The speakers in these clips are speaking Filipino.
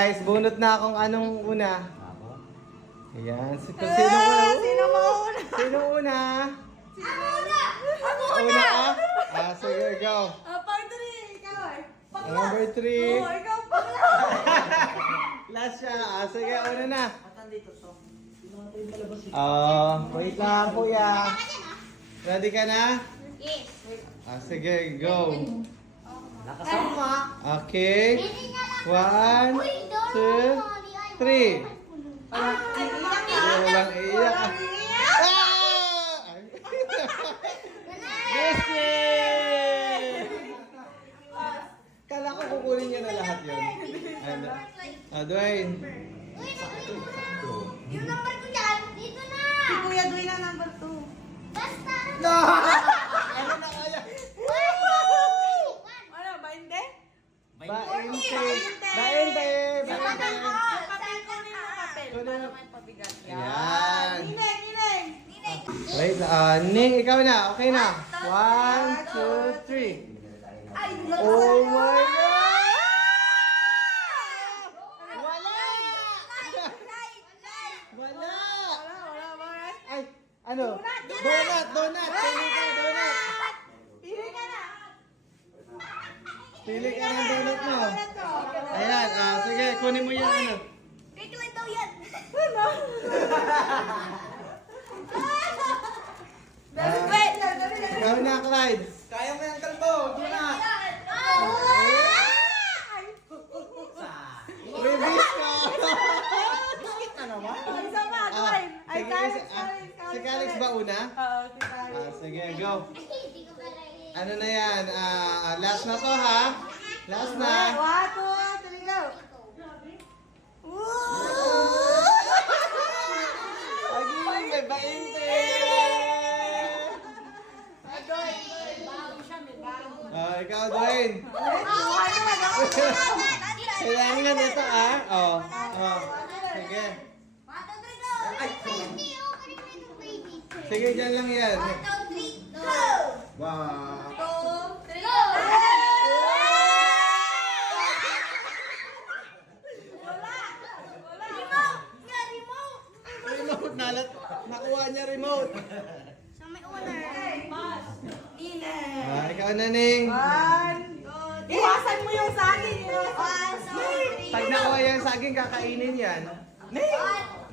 Guys, bunot na akong anong una. Ako? Ayan. Sino una? Sino mauna? Sino una? Ako una! Ako Una una! ah? Sige, go. Pang 3, ikaw eh. Pang Number 3. Oo, ikaw pang Last siya. Sige, una na. Atan dito to. Sino natin yung malabas yun? Wait lang, kuya. Ready ka na? Yes. Sige, go. Nakasama. Okay. 1, 2, 3. Walang iyak. Ah! Yes! Kala ko kukunin niya na lahat yun. Ano? Dwayne. Yung number ko dyan, dito na! Si Kuya Dwayne na number 2. Basta! No! Ano na kaya? Ano ba, hindi? Bainte. Bainte. Bainte. Papel ko na yung papel. Kunin Para mo. may pabigat. Ayan. Nineng, nineng. Wait, Ning, ikaw na. Okay na. 1, 2, 3. Ay, Oh my God! Wala! Wala, bakit? Ay, ano? Donut, donut. Pili ka, donut. Pili ka na. Pili ka ng donut mo. Donut ko. Ayan, sige, kunin mo yung ano. Wait lang daw yan! Ano? Wait lang, dali, dali. Ikaw na, Clyde. Kaya mo yung kalbo. Donut. Release ka. Biskit na naman. Isa pa, Dwayne. Ay, sige, Calix, si- Calix, si Calix ba una? Oo, si Calix. Sige, go. Hindi ko pala yun. Ano na yan? Last na to, ha? Last na. 1, 2, 3, go. Aging, may bainte. Ikaw, Dwayne. Kailangan ito, Sige. Hindi, okay na yung baby. Sige, dyan lang yan. 1, 2, 3, go! Wow. 2, 3, go! Remote! Nga, remote! Remote, nakuha niya remote. Sa may owner. Ikaw na, Ning. 1, 2, iwasan mo yung saging. 1, 2, 3, Pag nakuha yan saging, kakainin yan. 1, 2,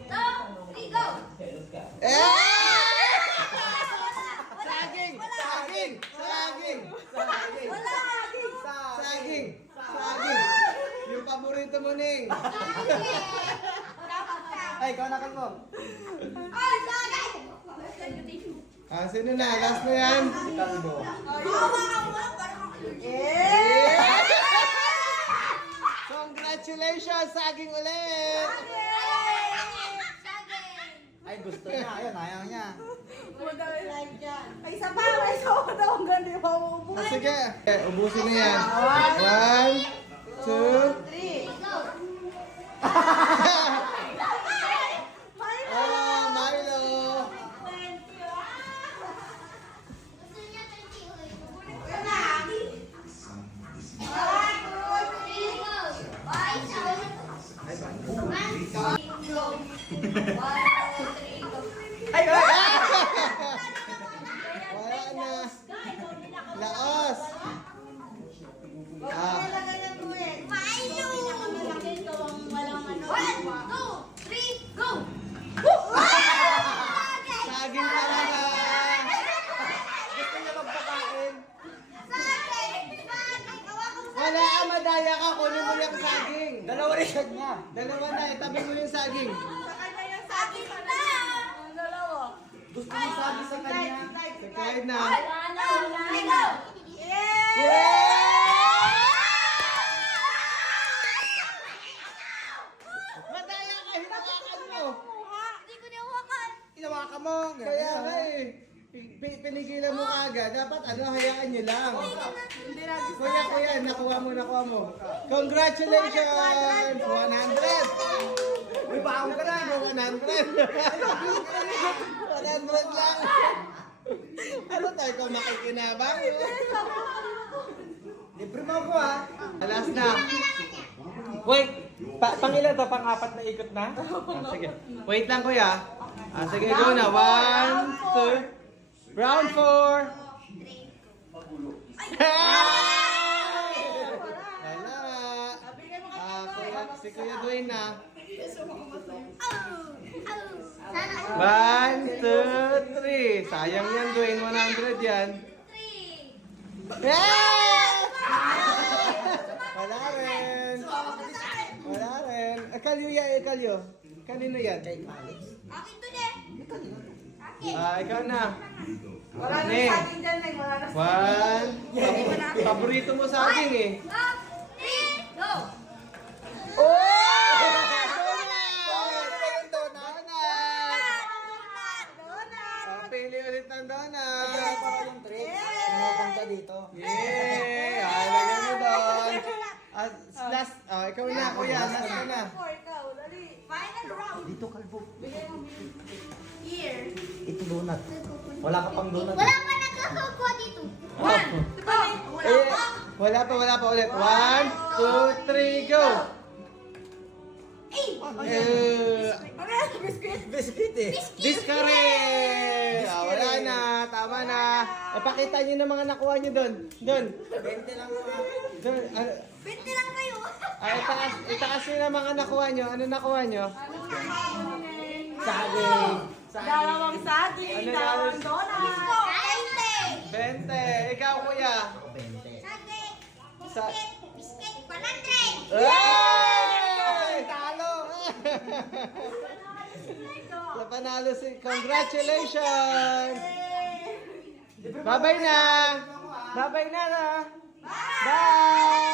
3, go! Saging! Saging! Saging! Saging! Wala saging. Saging! Saging! Yung paborito mo, Ning. Ay, ikaw na kalbo. Ay, sagay! Sino na? Last na yan? Kalbo. Congratulations! Saging ulit! Ay, gusto niya. Ayun, ayaw niya. Ay, isa pa. May isa pa daw. Ang ganda yung mauubos. Sige, ubusin na yan. 1, 2, 3. Go! Milo! Gusto niya 20 ulit. Yun na. 1, 2, 3, go! Ay, sagay. 1, 2, 3, go! 1, 2, 3, go! Ay, ay! Wala na. Laos! Milo! 1, 2, 3, go! Saging talaga! Gusto niya magpakain? Wala ka, madaya ka. Kunin mo yung saging. Dalawa rin niya. Dalawa na, itabi mo yung saging. Sa kanya yung saging. Ang dalawa. Gusto mo sabi sa kanya. Sa Clyde na. Madaya ka, hinawakan mo. Inawakan mo. Kaya nga pinigilan mo agad. Dapat hayaan nyo lang. Hindi na gusto. Kuya, nakuha mo. Congratulations! 100! Uy, baon ka na. 100! 100 lang! Ano tayo kung makikinabang? Libre mo ako, ha. Last na. Wait! Pangilan to? Pang-apat na ikot na? Sige. Wait lang, kuya. Sige, go na. 1, 2. Round 4. Wala. Si Kuya Dwayne na. 1, 2, 3. Sayang yan, Dwayne. 100 yan. Yeah! Wala rin. Wala rin. Kalyo yan, kalyo. Kanino yan? Akin to din. Ikaw na. Wala na Neng. saging dyan, Neng. Wala na. 1. Paborito mo saging eh. 3, go! Oh! Pili ulit ng donut. Para yung trick. Pumupunta dito. Yay! Lagyan mo doon. At last, ikaw na, kuya. Last ka na. Ikaw, dali. Final round. Dito kalbo. Here. Ito donut. Wala ka pang donut. Wala pa nagkakakuha dito. Wala pa ulit. 1, 2, 3, go! Ano yan? Biscuit. Biscuit eh. Discourage! Wala na, tama na. Pakita nyo na mga nakuha nyo doon. Doon. 20 lang mga. Doon. Pwede lang kayo. Itaas nyo na mga nakuha nyo. Ano nakuha nyo? Saging. Dalawang saging, Ano dalawang yan? donut. 20. Ikaw, kuya. 20. Saging. Sa- Biscuit. 100. Hey! Talo! Panalo si... Congratulations! Bye-bye na! Bye-bye na! Bye!